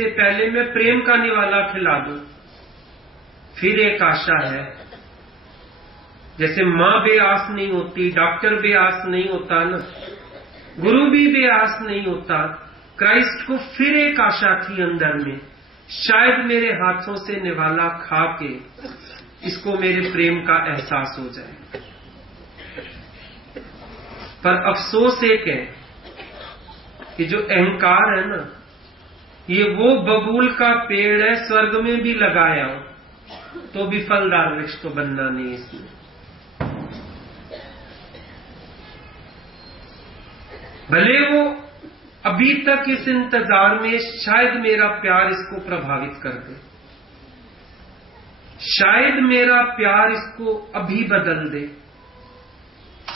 इससे पहले मैं प्रेम का निवाला खिला दूं। फिर एक आशा है, जैसे मां बेआस नहीं होती, डॉक्टर बेआस नहीं होता ना, गुरु भी बेआस नहीं होता। क्राइस्ट को फिर एक आशा थी अंदर में, शायद मेरे हाथों से निवाला खा के इसको मेरे प्रेम का एहसास हो जाए। पर अफसोस एक है कि जो अहंकार है ना, ये वो बबूल का पेड़ है, स्वर्ग में भी लगाया हो तो भी फलदार वृक्ष तो बनना नहीं इसमें। भले वो अभी तक इस इंतजार में शायद मेरा प्यार इसको प्रभावित कर दे, शायद मेरा प्यार इसको अभी बदल दे,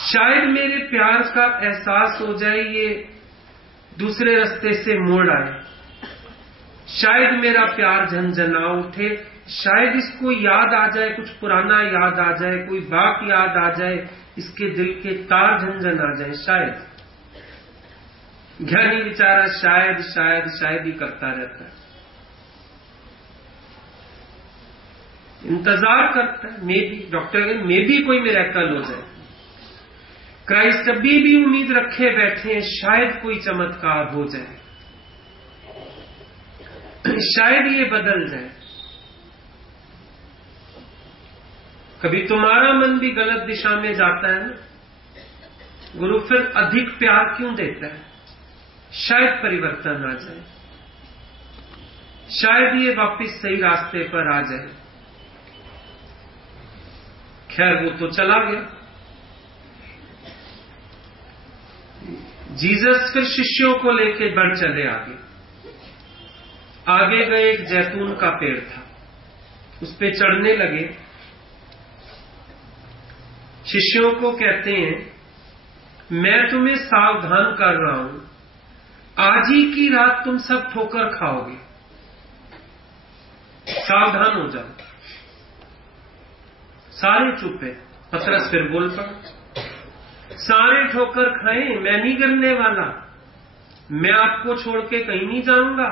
शायद मेरे प्यार का एहसास हो जाए ये दूसरे रास्ते से मोड़ आए, शायद मेरा प्यार झंझना उठे, शायद इसको याद आ जाए, कुछ पुराना याद आ जाए, कोई बात याद आ जाए, इसके दिल के तार झंझन आ जाए। शायद ज्ञानी बेचारा शायद शायद शायद ही करता रहता है, इंतजार करता है, may be doctor may be कोई मिरेकल हो जाए। क्राइस्ट अभी भी उम्मीद रखे बैठे हैं, शायद कोई चमत्कार हो जाए, शायद ये बदल जाए। कभी तुम्हारा मन भी गलत दिशा में जाता है ना, गुरु फिर अधिक प्यार क्यों देता है? शायद परिवर्तन आ जाए, शायद ये वापस सही रास्ते पर आ जाए। खैर वो तो चला गया। जीसस फिर शिष्यों को लेके बढ़ चले आगे। आगे गए, एक जैतून का पेड़ था, उस पे चढ़ने लगे। शिष्यों को कहते हैं, मैं तुम्हें सावधान कर रहा हूं, आज ही की रात तुम सब ठोकर खाओगे, सावधान हो जाओ। सारे चुप है। पतरस फिर बोल पड़ा, सारे ठोकर खाएं, मैं नहीं करने वाला, मैं आपको छोड़ के कहीं नहीं जाऊंगा,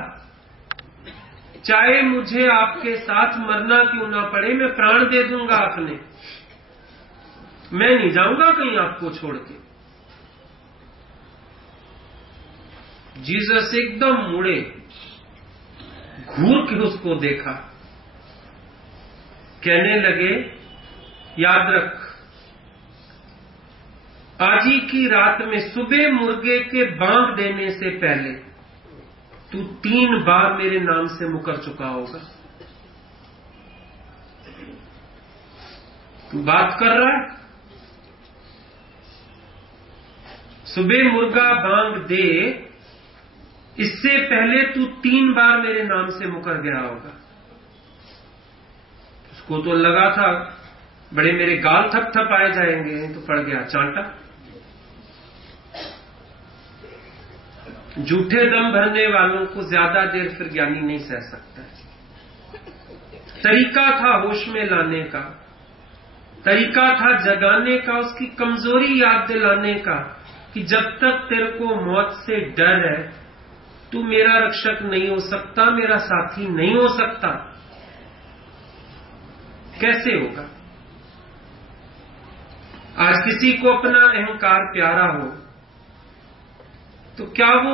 चाहे मुझे आपके साथ मरना क्यों ना पड़े, मैं प्राण दे दूंगा अपने, मैं नहीं जाऊंगा कहीं आपको छोड़ के। जीसस एकदम मुड़े, घूर के उसको देखा, कहने लगे, याद रख, आज ही की रात में सुबह मुर्गे के बांग देने से पहले तू 3 बार मेरे नाम से मुकर चुका होगा। तू बात कर रहा है, सुबह मुर्गा बांग दे, इससे पहले तू 3 बार मेरे नाम से मुकर गया होगा। उसको तो लगा था बड़े मेरे गाल थपथपाए जाएंगे, तो पड़ गया चांटा। झूठे दम भरने वालों को ज्यादा देर फिर ज्ञानी नहीं सह सकता। तरीका था होश में लाने का, तरीका था जगाने का, उसकी कमजोरी याद दिलाने का कि जब तक तेरे को मौत से डर है, तू मेरा रक्षक नहीं हो सकता, मेरा साथी नहीं हो सकता। कैसे होगा? आज किसी को अपना अहंकार प्यारा हो तो क्या वो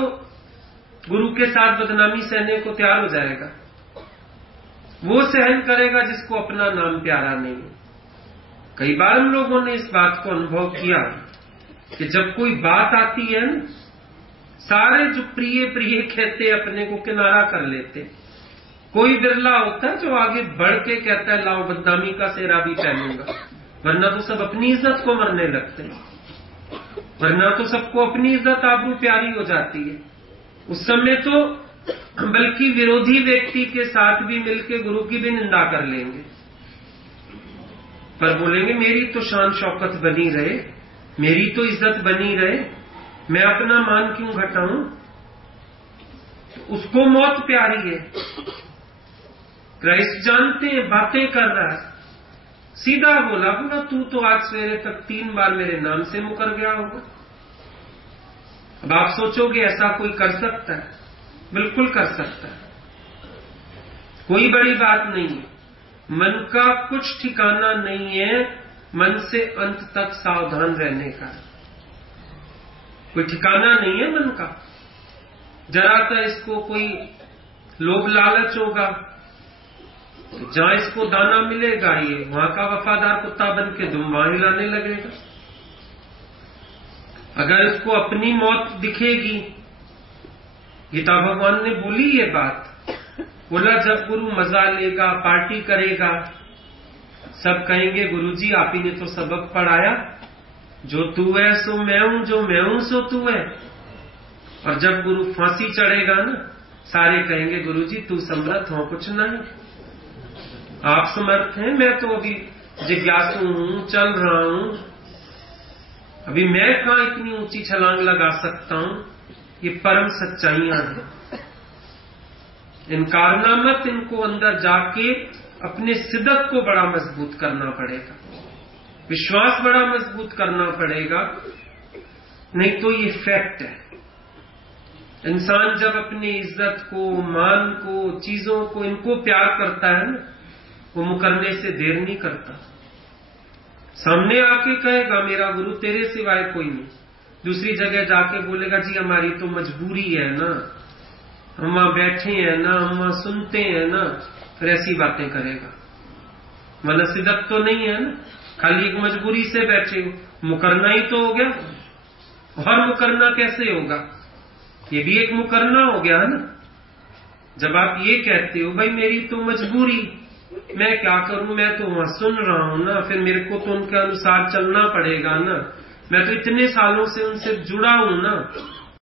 गुरु के साथ बदनामी सहने को तैयार हो जाएगा? वो सहन करेगा जिसको अपना नाम प्यारा नहीं है। कई बार हम लोगों ने इस बात को अनुभव किया कि जब कोई बात आती है न, सारे जो प्रिय प्रिय कहते अपने को किनारा कर लेते। कोई बिरला होता है जो आगे बढ़ के कहता है, लाओ बदनामी का सेहरा भी पहनूंगा, वरना तो सब अपनी इज्जत को मरने लगते हैं, वरना तो सबको अपनी इज्जत आबरू प्यारी हो जाती है। उस समय तो बल्कि विरोधी व्यक्ति के साथ भी मिलकर गुरु की भी निंदा कर लेंगे, पर बोलेंगे मेरी तो शान शौकत बनी रहे, मेरी तो इज्जत बनी रहे, मैं अपना मान क्यों घटाऊं? उसको मौत प्यारी है। क्राइस्ट जानते हैं बातें कर रहा है, सीधा बोला तू तो आज सवेरे तक 3 बार मेरे नाम से मुकर गया होगा। अब आप सोचोगे ऐसा कोई कर सकता है? बिल्कुल कर सकता है। कोई बड़ी बात नहीं है। मन का कुछ ठिकाना नहीं है, मन से अंत तक सावधान रहने का कोई ठिकाना नहीं है मन का। जरा सा इसको कोई लोभ लालच होगा तो जहां इसको दाना मिलेगा ये वहां का वफादार कुत्ता बन के दुम वहां हिलाने लगेगा। अगर इसको अपनी मौत दिखेगी, गीता भगवान ने बोली ये बात, बोला जब गुरु मजा लेगा, पार्टी करेगा, सब कहेंगे गुरुजी आप ही ने तो सबक पढ़ाया, जो तू है सो मैं हूं, जो मैं हूं सो तू है। और जब गुरु फांसी चढ़ेगा ना, सारे कहेंगे गुरुजी तू समर्थ हो कुछ नहीं, आप समर्थ हैं, मैं तो अभी जिज्ञासु हूं, चल रहा हूं, अभी मैं कहां इतनी ऊंची छलांग लगा सकता हूं। ये परम सच्चाइयां हैं। इनकारना मत, इनको अंदर जाके अपने सिद्ध को बड़ा मजबूत करना पड़ेगा, विश्वास बड़ा मजबूत करना पड़ेगा, नहीं तो ये फैक्ट है। इंसान जब अपनी इज्जत को, मान को, चीजों को, इनको प्यार करता है ना, वो मुकरने से देर नहीं करता। सामने आके कहेगा मेरा गुरु तेरे सिवाय कोई नहीं, दूसरी जगह जाके बोलेगा जी हमारी तो मजबूरी है ना, हम वहां बैठे हैं ना, हम वहां सुनते हैं ना, फिर ऐसी बातें करेगा। मनसिदत तो नहीं है ना, खाली एक मजबूरी से बैठे हो, मुकरना ही तो हो गया। और मुकरना कैसे होगा, ये भी एक मुकरना हो गया ना। जब आप ये कहते हो भाई मेरी तो मजबूरी, मैं क्या करूं, मैं तो वहां सुन रहा हूं ना, फिर मेरे को तो उनके अनुसार चलना पड़ेगा ना, मैं तो इतने सालों से उनसे जुड़ा हूं ना,